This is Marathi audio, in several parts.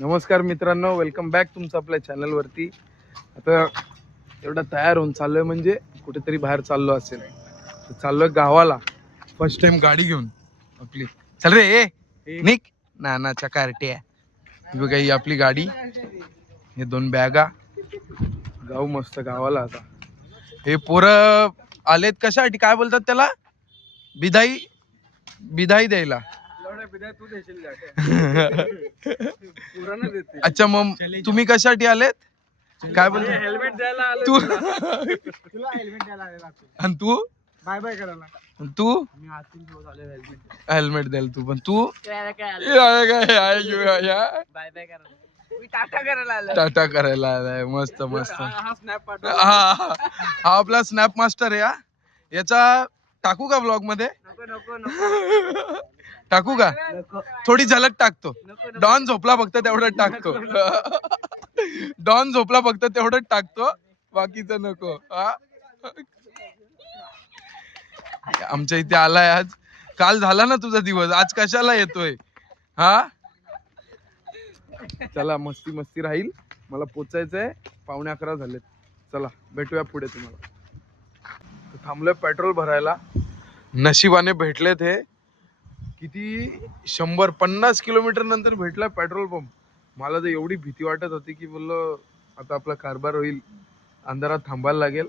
नमस्कार मित्रांनो, वेलकम बॅक तुमचं आपल्या चॅनलवरती. आता एवढा तयार होऊन चाललोय म्हणजे कुठेतरी बाहेर चाललो असेल. चाललोय गावाला, फर्स्ट टाइम गाडी घेऊन आपली. चल रे ए निक नानाच्या कार्ट्या. बघा ही आपली गाडी, हे 2 बॅगा. जाऊ मस्त गावाला. आता हे पोरं आलेत कशासाठी, काय बोलतात त्याला, बिदाई बिदाई द्यायला. अच्छा, मग तुम्ही कशासाठी आलेत, काय बोलतो? हेल्मेट द्यायला आलो तू. तुला हेल्मेट द्यायला आणि तू बाय बाय करायला. तू हेल्मेट द्यायला तू पण तू बाय बाय टाटा करायला आलाय. मस्त मस्त. हा आपला स्नॅप मास्टर आहे. याचा टाकू का ब्लॉग मध्ये? टाकू का? थोडी झलक टाकतो. डॉन झोपला फक्त तेवढं टाकतो. डॉन झोपला फक्त तेवढं टाकतो, बाकीचं नको. आमच्या इथे आलाय आज. काल झाला ना तुझा दिवस, आज कशाला येतोय? हा चला, मस्ती मस्ती राहील. मला पोचायचंय, 11:15 झालेत. चला भेटूया पुढे. तुम्हाला थांबलोय पेट्रोल भरायला. नशिबाने भेटले ते. किती 150 किलोमीटर नंतर भेटला पेट्रोल पंप. मला तर एवढी भीती वाटत होती की बोललो आता आपला कारभार होईल, अंधारात थांबायला लागेल.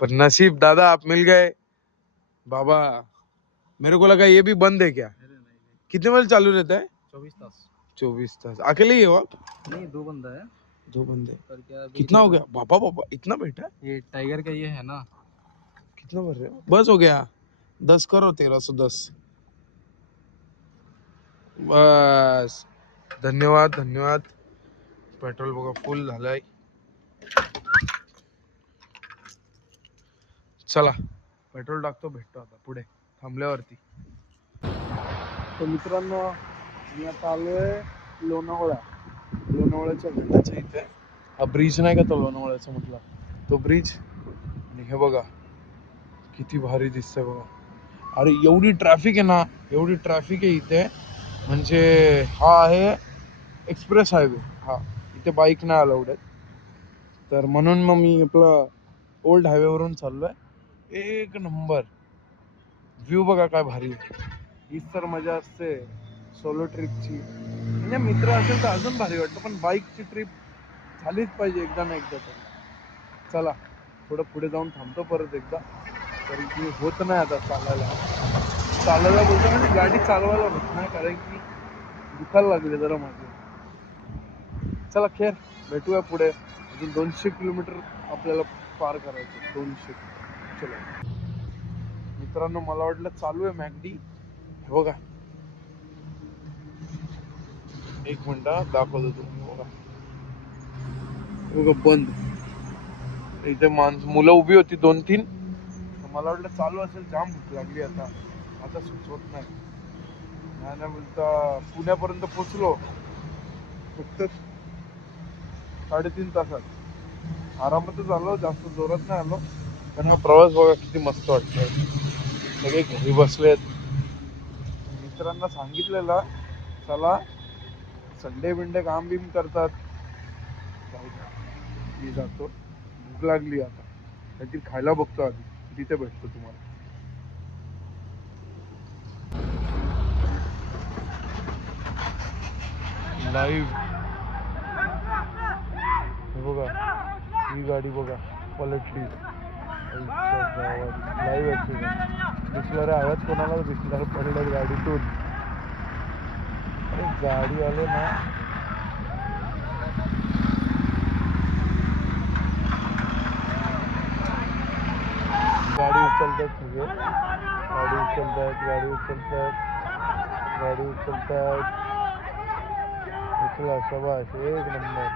पर नसीब दादा आप मिल गए बाबा. मेरे को लगा ये भी बंद है क्या? कितने बजे चालू रहता है? 24 तास. अकेले ही हो आप? नहीं, 2 बंदा है। 2 बंदे. पर क्या कितना हो गया बाबा? बाबा इतना बैठा? ये टाइगर का ये है ना। कितना भर रहे हो? बस हो गया 10 करो, 1310 बस. धन्यवाद धन्यवाद. पेट्रोल बघा फुल झालंय. चला पेट्रोल टाकतो, भेटतो आता पुढे थांबल्यावरती. तर मित्रांनो, मी आता आलोय लोणावळा. लोणावळ्याच्या घाटाच्या इथे हा ब्रिज नाही का, तो लोणावळ्याचा म्हटला तो ब्रिज. आणि हे बघा किती भारी दिसतंय बघा. अरे एवढी ट्रॅफिक आहे ना, एवढी ट्रॅफिक आहे इथे. म्हणजे हा आहे एक्सप्रेस हायवे. हा इथे बाईक नाही अलाउड आहेत, तर म्हणून मग मी आपला ओल्ड हायवेवरून चाललोय. एक नंबर व्ह्यू बघा काय भारी. हीच तर मजा असते सोलो ट्रिपची. म्हणजे मित्र असेल तर अजून भारी वाटतं, पण बाईकची ट्रिप झालीच पाहिजे एकदा ना एकदा तरी. चला थोडं पुढे जाऊन थांबतो परत एकदा, कारण की होत नाही आता चालायला बोलतो म्हणजे गाडी चालवायला होत नाही, कारण की दुखायला लागले जरा माझे. चला खेर भेटूया पुढे. अजून 200 किलोमीटर आपल्याला पार करायचं. 200. चला मित्रांनो, मला वाटलं चालू आहे मॅगडी. हे बघा, एक मिनिट दाखवतो तुम्ही. बघा बघा बंद. इथे मुलं उभी होती 2-3. मला वाटलं चालू असेल. जाम भूक लागली आता सुचवत नाही. नाही बोलता पुण्यापर्यंत पोचलो फक्त 3.5 तासात. आरामातच आलो, जास्त जोरात नाही आलो. पण हा प्रवास बघा किती मस्त वाटतोय. सगळे घरी बसलेत. मित्रांना सांगितलेलं चला, संडे बिंडे काम बिम करतात. मी जातो, भूक लागली आता, काहीतरी खायला बघतो आधी, तिथे भेटतो तुम्हाला. लाईव्ह बघा, ही गाडी बघा पलटली. लाईव्ह दिसला रे आवाज, कोणाला दिसला पडलं गाडीतून. गाडी आले ना, गाडी उचलतात सगळे. गाडी उचलतात. उचला शाबास. एक नंबर.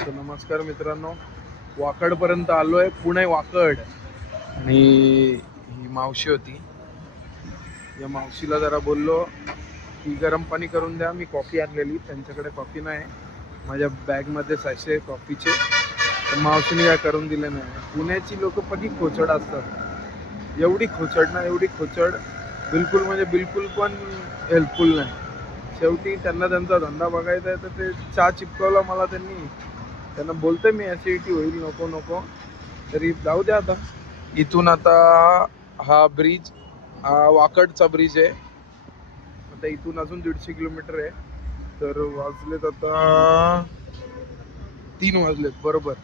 तर नमस्कार मित्रांनो, वाकड पर्यंत आलोय. पुणे वाकड. आणि ही मावशी होती, या मावशीला जरा बोललो ती गरम पाणी करून द्या. मी कॉफी आणलेली, त्यांच्याकडे कॉफी नाही. माझ्या बॅगमध्ये सॅशे कॉफीचे, तर मावशीने काय करून दिले नाही. पुण्याची लोक पकी खोचड असतात, एवढी खोचड ना, एवढी खोचड, बिलकुल म्हणजे बिलकुल पण हेल्पफुल नाही. शेवटी त्यांना त्यांचा धंदा बघायचा आहे, तर ते चहा चिपकवला मला त्यांनी. त्यांना बोलतोय मी ॲसिडिटी होईल, नको नको, तरी जाऊ द्या. आता इथून आता हा ब्रिज, हा वाकडचा ब्रिज आहे. आता इथून अजून 150 किलोमीटर आहे. तर वाजलेत आता 3 वाजलेत बरोबर.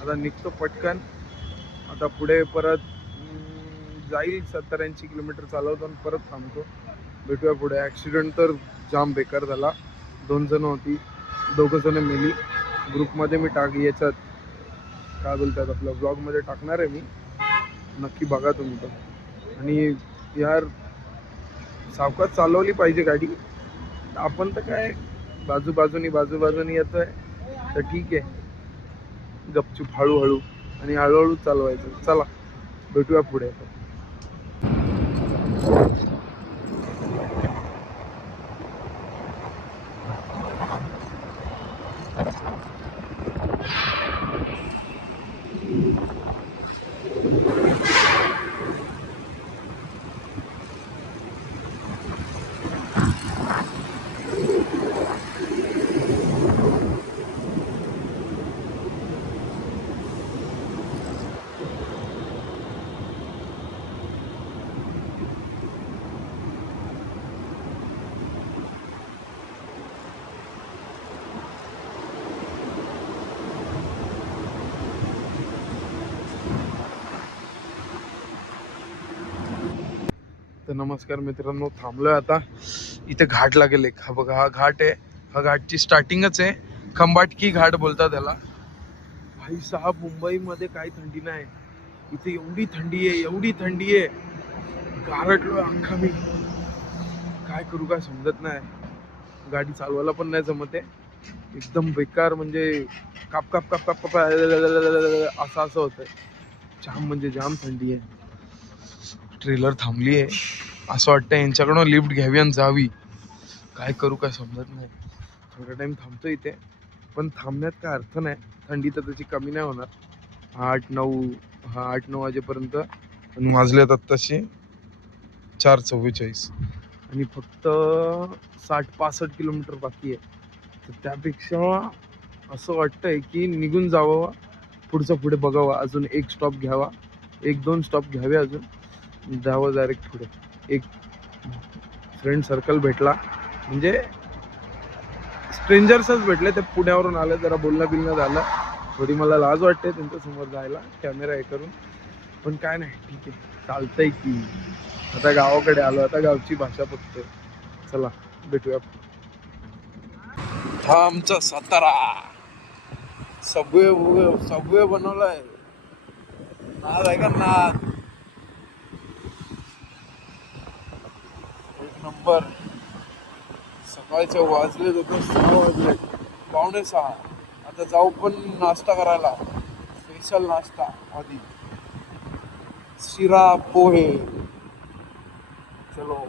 आता निघतो पटकन. आता पुढे परत जाईल 70-80 किलोमीटर चालवतो आणि परत थांबतो. भेटूया पुढे. ॲक्सिडेंट तर जाम बेकार झाला. 2 जण होती, 2 जण मेली. ग्रुपमध्ये मी याच्यात काय बोलतात आपल्या ब्लॉगमध्ये टाकणार आहे मी, नक्की बघा तुम्ही पण. आणि यार सावकाश चालवली पाहिजे गाडी. आपण तर काय बाजूबाजूनी येतोय, तर ठीक आहे, गपचूप हळूहळू आणि हळूहळू चालवायचं. चला भेटूया पुढे. तर नमस्कार मित्रांनो, थांबलोय आता. इथे घाट लागेल एक. हा बघा, हा घाट आहे. हा घाटची स्टार्टिंगच आहे. खंबाटकी घाट बोलतात त्याला. भाई साहब, मुंबईमध्ये काही थंडी नाही, इथे एवढी थंडी आहे, एवढी थंडी आहे. गारटलोय अख्खा मी. काय करू काय समजत नाही. गाडी चालवायला पण नाही जमत आहे. एकदम बेकार, म्हणजे काप काप काप काप काप असं होतंय. जाम म्हणजे जाम थंडी आहे. ट्रेलर थांबली आहे. असं वाटतं यांच्याकडून लिफ्ट घ्यावी आणि जावी. काय करू काय समजत नाही. थोडा टाइम थांबतो इथे, पण थांबण्यात काय अर्थ नाही. थंडी तर त्याची कमी नाही होणार. 8-9 वाजेपर्यंत. आणि वाजल्यात आत्ताशी 4:44 आणि फक्त 60-65 किलोमीटर बाकी आहे. तर त्यापेक्षा असं वाटतंय की निघून जावं, पुढचं पुढे बघावं, अजून एक स्टॉप घ्यावा, 1-2 स्टॉप घ्यावे, अजून जावं डायरेक्ट पुढे. एक फ्रेंड सर्कल भेटला, म्हणजे स्ट्रेंजर्सच भेटले. ते पुण्यावरून आले, जरा बोलणं झालं. थोडी मला लाज वाटते त्यांच्यासमोर जायला, कॅमेरा हे करून, पण काय नाही, ठीक आहे, चालतंय की. आता गावाकडे आलो, आता गावची भाषा बघतोय. चला भेटूया. हा आमचा सातारा. सबवे बनवलाय. नाद आहे का नाद, एक नंबर. सकाळचे वाजले होते 6 वाजले, 5:45. आता जाऊ पण नाश्ता करायला. स्पेशल नाश्ता आधी शिरा पोहे. चलो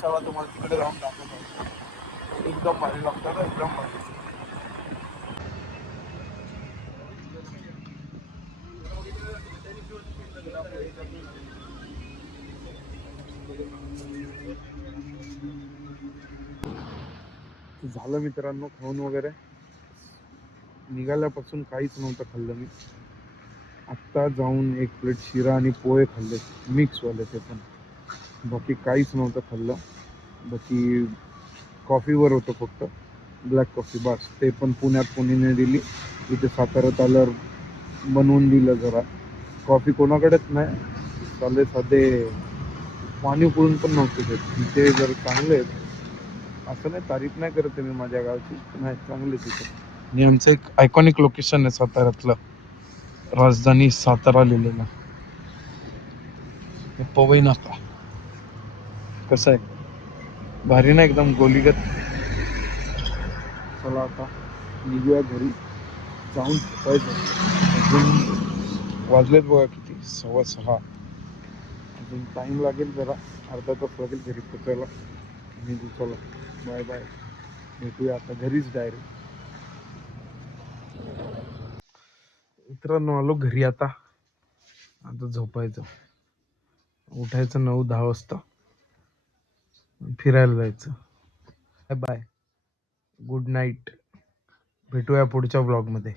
चला, तुम्हाला तिकडे जाऊन दाखवतो. एकदम भारी लागतं, एकदम भारी. झालं मित्रांनो खाऊन वगैरे. निघाल्यापासून काहीच नव्हतं खाल्लं मी. आत्ता जाऊन 1 प्लेट शिरा आणि पोहे खाल्ले, मिक्सवाले ते पण. बाकी काहीच नव्हतं खाल्लं. बाकी कॉफीवर होतं फक्त, ब्लॅक कॉफी बस. ते पण पुण्यात कोणीने दिली. इथे साताऱ्यात आल्यावर बनवून दिलं जरा. कॉफी कोणाकडेच नाही. साधे पाणी उकळून पण नव्हते देत. ते जर चांगले आहेत, असं नाही, तारीफ नाही करत मी माझ्या गावची, नाही, चांगले तिथे. आणि आमचं एक आयकॉनिक लोकेशन आहे साताऱ्यातलं, राजधानी सातारा लिहिलेलं. पवई नाका कसं आहे, भारी ना एकदम, गोलीगत. चला आता निघूया घरी जाऊन झोपायचं. अजून वाजलेत बघा किती, 6:15. अजून टाईम लागेल, जरा अर्धा तास लागेल घरी पोचायला. चला बाय बाय, भेटूया आता घरीच डायरेक्ट. मित्रांनो आलो घरी आता. आता झोपायचं, उठायचं 9-10 वाजता, फिरायला जायचं. Bye bye, good night. भेटूया पुढच्या ब्लॉगमध्ये.